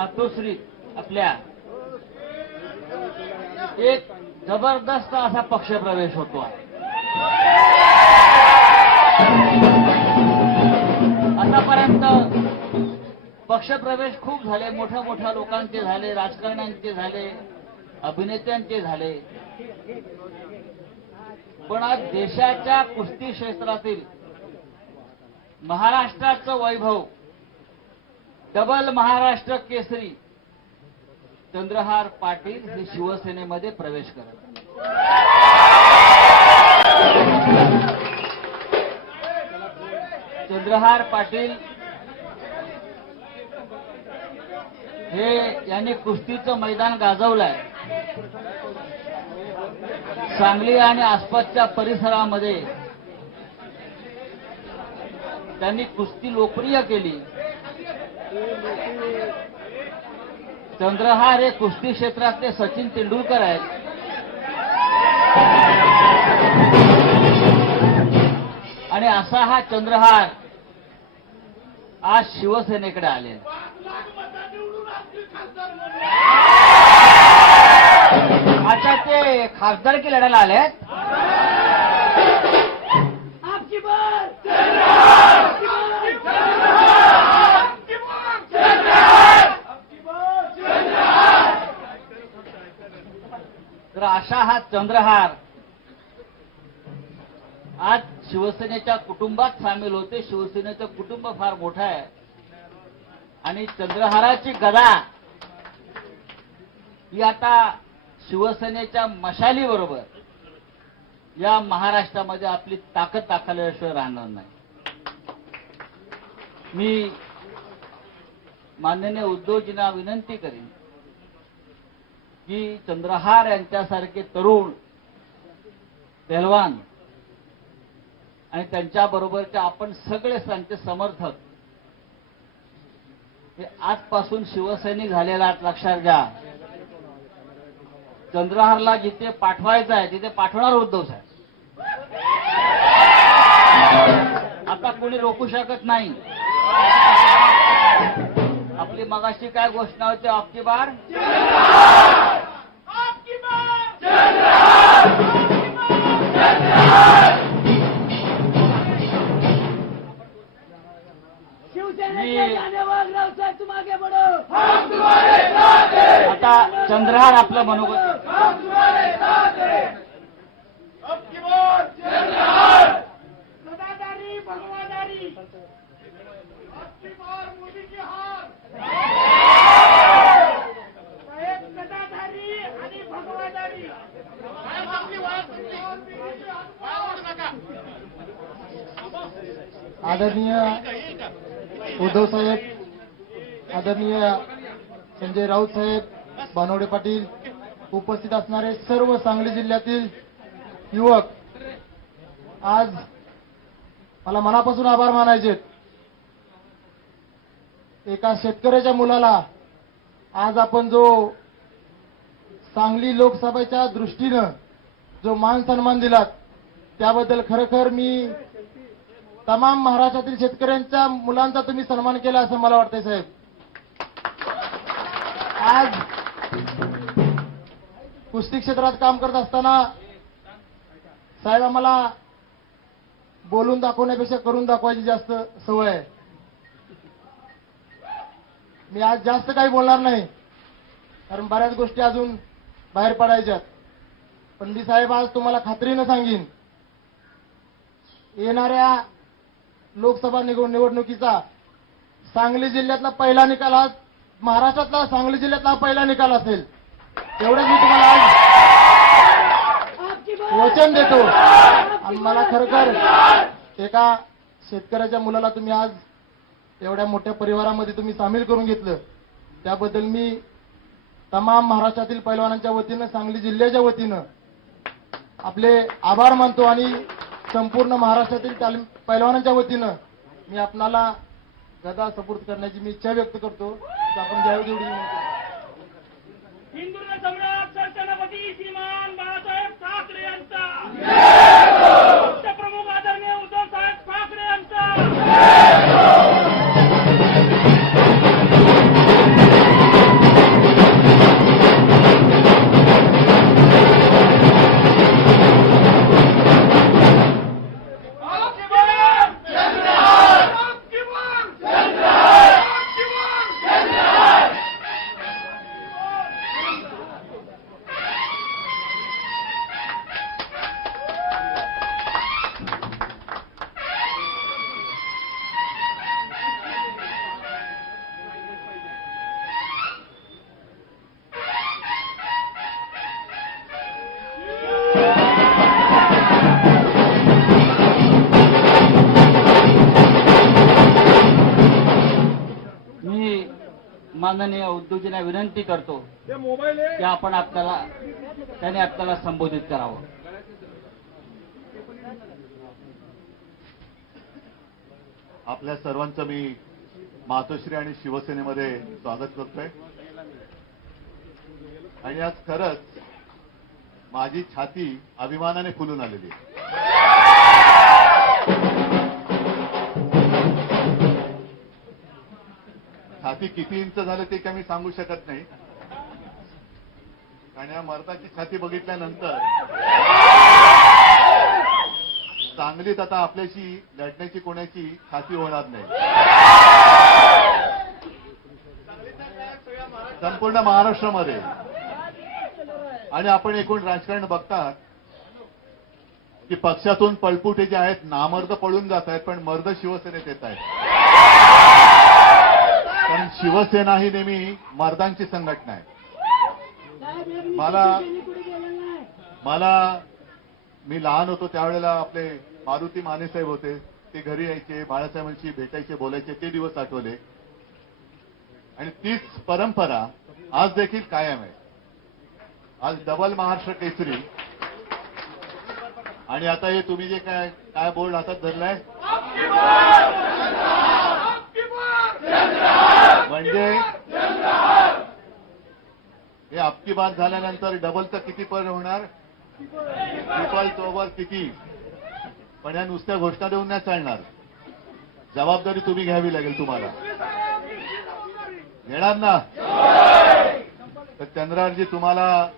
मातोश्री आपल्या एक जबरदस्त असा पक्षप्रवेश होतो. आहे आतापर्यंत पक्षप्रवेश खूप झाले मोठ्या मोठ्या लोकांचे झाले राजकारण्यांचे झाले अभिनेत्यांचे झाले. पण आज देशाच्या कुस्ती क्षेत्रातील महाराष्ट्राचं वैभव डबल महाराष्ट्र केसरी. चंद्रहार पाटील हे शिवसेनेमध्ये प्रवेश करत चंद्रहार पाटील हे यांनी कुस्तीचं मैदान गाजवलंय. सांगली आणि आसपासच्या परिसरामध्ये त्यांनी कुस्ती लोकप्रिय केली. चंद्रहार हे कुस्ती क्षेत्रातले सचिन तेंडुलकर आहेत. आणि असा हा चंद्रहार आज शिवसेनेकडे आले आता ते खासदारकी लढायला आलेत. आपकी तर अशा हा चंद्रहार. आज शिवसेनेच्या कुटुंबात सामील होते. शिवसेनेचं कुटुंब फार मोठं आहे. आणि चंद्रहाराची गदा ही आता शिवसेनेच्या मशालीबरोबर या महाराष्ट्रामध्ये आपली ताकद दाखवल्याशिवाय राहणार नाही. मी माननीय उद्धवजींना विनंती करीन की चंद्रहार यांच्यासारखे तरुण पहलवान आणि त्यांच्याबरोबरचे आपण सगळे त्यांचे समर्थक. हे आजपासून शिवसैनिक झालेला आहेत, लक्षात घ्या. चंद्रहारला जिथे पाठवायचं आहे तिथे पाठवणार उद्धव साहेब. आता कोणी रोखू शकत नाही. आपली मगाशी काय घोषणा होती आपकी बार? आता चंद्रहार आपलं मनोगत सदादारी भगवादारी आपकी बार मोदी की हार साहेब सदाधारी आणि भगवादारी साहेब आपली आदरणीय उद्धव साहेब आदरणीय संजय राऊत साहेब बानवडे पाटील उपस्थित असणारे सर्व सांगली जिल्ह्यातील युवक आज मला मनापासून आभार मानायचे एका शेतकऱ्याच्या मुलाला आज आपण जो सांगली लोकसभेच्या दृष्टीनं जो मान सन्मान दिलात त्याबद्दल खरोखर मी तमाम महाराष्ट्रातील शेतकऱ्यांच्या मुलांचा तुम्ही सन्मान केला असं मला वाटतंय साहेब. आज कुस्ती क्षेत्रात काम करत असताना साहेब आम्हाला बोलून दाखवण्यापेक्षा करून दाखवायची जास्त सवय आहे. मी आज जास्त काही बोलणार नाही कारण बऱ्याच गोष्टी अजून बाहेर पडायच्यात पण मी साहेब आज तुम्हाला खात्रीनं सांगेन येणाऱ्या लोकसभा निवड- निवडणुकीचा सांगली जिल्ह्यातला पहिला निकाल हा महाराष्ट्रातला सांगली जिल्ह्यातला हा पहिला निकाल असेल. एवढंच मी तुम्हाला आज वचन देतो. आणि मला खरोखर एका शेतकऱ्याच्या मुलाला तुम्ही आज एवढ्या मोठ्या परिवारामध्ये तुम्ही सामील करून घेतलं. त्याबद्दल मी तमाम महाराष्ट्रातील पैलवानांच्या वतीनं सांगली जिल्ह्याच्या वतीनं आपले आभार मानतो आणि संपूर्ण महाराष्ट्रातील तालीम पैलवानांच्या वतीनं मी आपणाला गदा सपोर्ट करण्याची मी इच्छा व्यक्त करतो. तर आपण ज्यावेळी म्हणतो विनंती माननीय उद्योजना विनंती करतो ते मोबाईल आहे. की आपण आपल्याला त्याने आपल्याला संबोधित करावं. आपल्या सर्वांचं मी मातोश्री आणि शिवसेनेमध्ये स्वागत करतोय. आणि आज खरंच माझी छाती अभिमानाने फुलून आलेली आहे. छाती किती इंच झालं ते काय मी सांगू शकत नाही. आणि या मर्दाची छाती बघितल्यानंतर सांगलीत आता आपल्याशी लढण्याची कोणाची छाती होणार नाही. संपूर्ण महाराष्ट्रामध्ये. आणि आपण एकूण राजकारण बघतात की पक्षातून पळपुटे जे आहेत नामर्द पळून जात आहेत पण मर्द शिवसेनेत येत आहेत. पण शिवसेना ही नेहमी मर्दांची संघटना आहे. मला मला मी लहान होतो त्यावेळेला आपले मारुती मानेसाहेब होते. ते घरी यायचे बाळासाहेबांशी भेटायचे बोलायचे ते दिवस आठवले. आणि तीच परंपरा आज देखील कायम आहे. आज डबल महाराष्ट्र केसरी. आणि आता हे तुम्ही जे काय काय बोर्ड हातात धरलाय? म्हणजे? हे आपकी बात झाल्यानंतर डबलचं किती पर होणार? ट्रिपल ओव्हर किती? पण या नुसत्या घोषणा देऊन नाही चालणार. जबाबदारी तुम्ही घ्यावी लागेल तुम्हाला. घेणार ना? तर चंद्रारजी तुम्हाला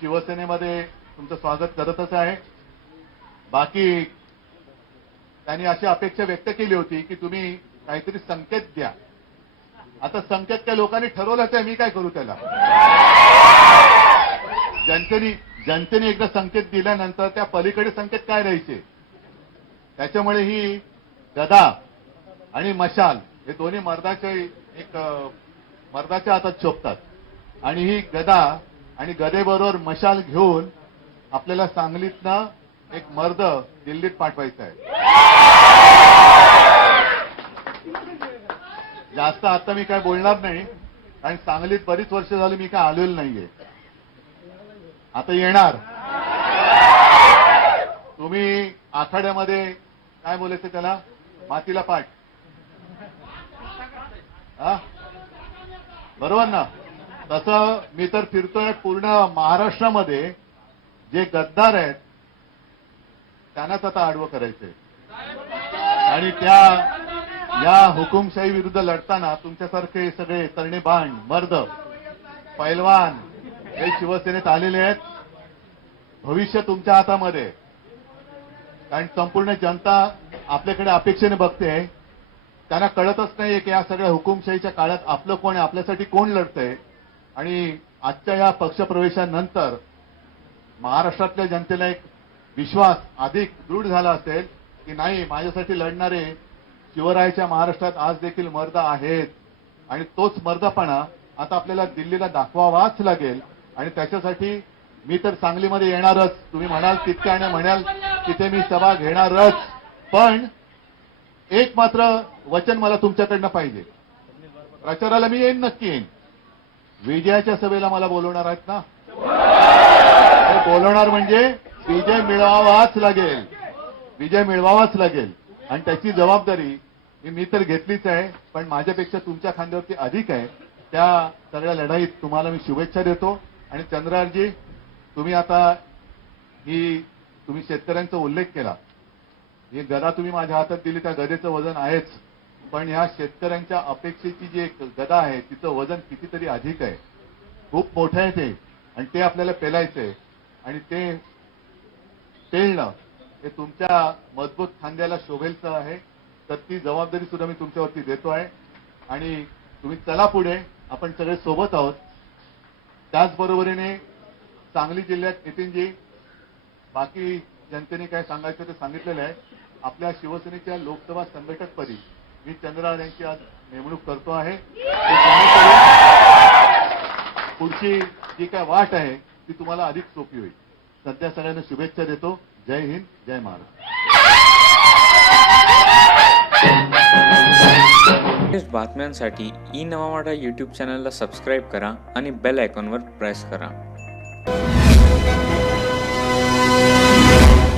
शिवसेनेमध्ये तुमचं स्वागत करतच आहे. बाकी त्यांनी अशी अपेक्षा व्यक्त केली होती की तुम्ही काहीतरी संकेत द्या. आता संकेत त्या लोकांनी ठरवलं ते मी काय करू त्याला? जनतेने जनतेने एकदा संकेत दिल्यानंतर त्या पलीकडे संकेत काय राहायचे? त्याच्यामुळे ही गदा आणि मशाल हे दोन्ही मर्दाचे एक मर्दाच्या हातात शोभतात. आणि ही गदा आणि गदेबरोबर मशाल घेऊन आपल्याला सांगलीतनं एक मर्द दिल्लीत पाठवायचा आहे. जास्त आता मी काय बोलणार नाही. कारण सांगलीत बरीच वर्ष झाली मी काय आलेलो नाहीये. आता येणार. तुम्ही आखाड्यामध्ये काय बोलायचं त्याला? मातीला पाठ. हा? बरोबर ना? तसं मी तर फिरतोय पूर्ण महाराष्ट्रामध्ये. जे गद्दार आहेत त्यांनाच आता आडवं करायचंय. आणि त्या या हुकुमशाही विरुद्ध लढताना तुमच्यासारखे सगळे तरणे बाण मर्द पैलवान हे शिवसेनेत आलेले आहेत. भविष्य तुमच्या हातामध्ये. कारण संपूर्ण जनता आपल्याकडे अपेक्षेने बघते त्यांना कळतच नाहीये की या सगळ्या हुकुमशाहीच्या काळात आपलं कोण आहे आपल्यासाठी कोण लढतंय. आणि आजच्या या पक्षप्रवेशानंतर महाराष्ट्रातल्या जनतेला एक विश्वास अधिक दृढ झाला असेल की नाही माझ्यासाठी लढणारे शिवरायाच्या महाराष्ट्रात आज देखील मर्द आहेत. आणि तोच मर्दपणा आता आपल्याला दिल्लीला दाखवावाच लागेल. आणि त्याच्यासाठी मी तर सांगलीमध्ये येणारच. तुम्ही म्हणाल तितक्या आणि म्हणाल तिथे मी सभा घेणारच. पण एक मात्र वचन मला तुमच्याकडनं पाहिजे. प्रचाराला मी येईन नक्की येईन. विजयाच्या सभेला मला बोलवणार आहेत ना? बोलवणार म्हणजे विजय मिळवावाच लागेल. विजय मिळवावाच लागेल. आणि त्याची जबाबदारी मी तर घेतलीच आहे पण माझ्यापेक्षा तुमच्या खांद्यावरती अधिक आहे. त्या सगळ्या लढाईत तुम्हाला मी शुभेच्छा देतो. आणि चंद्रारजी तुम्ही आता ही तुम्ही शेतकऱ्यांचा उल्लेख केला. ही गदा तुम्ही माझ्या हातात दिली त्या गदेचं वजन आहेच. पण ह्या शेतकऱ्यांच्या अपेक्षेची जी एक गदा आहे तिचं वजन कितीतरी अधिक आहे. खूप मोठं आहे ते. आणि ते आपल्याला पेलायचंय. आणि ते पेलणं हे तुमच्या मजबूत खांद्याला शोभेलचं आहे. तर ती जबाबदारी सुद्धा मी तुमच्यावरती देतो आहे. आणि तुम्ही चला पुढे. आपण सगळे सोबत आहोत. त्याचबरोबरीने सांगली जिल्ह्यात नितीनजी बाकी जनतेने काय सांगायचं ते सांगितलेलं आहे. आपल्या शिवसेनेच्या लोकसभा संघटकपदी मी चंद्रराव यांची आज नेमणूक करतो आहे. पुढची जी काय वाट आहे ती तुम्हाला अधिक सोपी होईल. सध्या सगळ्यांना शुभेच्छा देतो. जय हिंद जय महाराष्ट्र बातम्यांसाठी ई नवा यूट्यूब चॅनलला सबस्क्राईब करा आणि बेल आयकॉनवर प्रेस करा.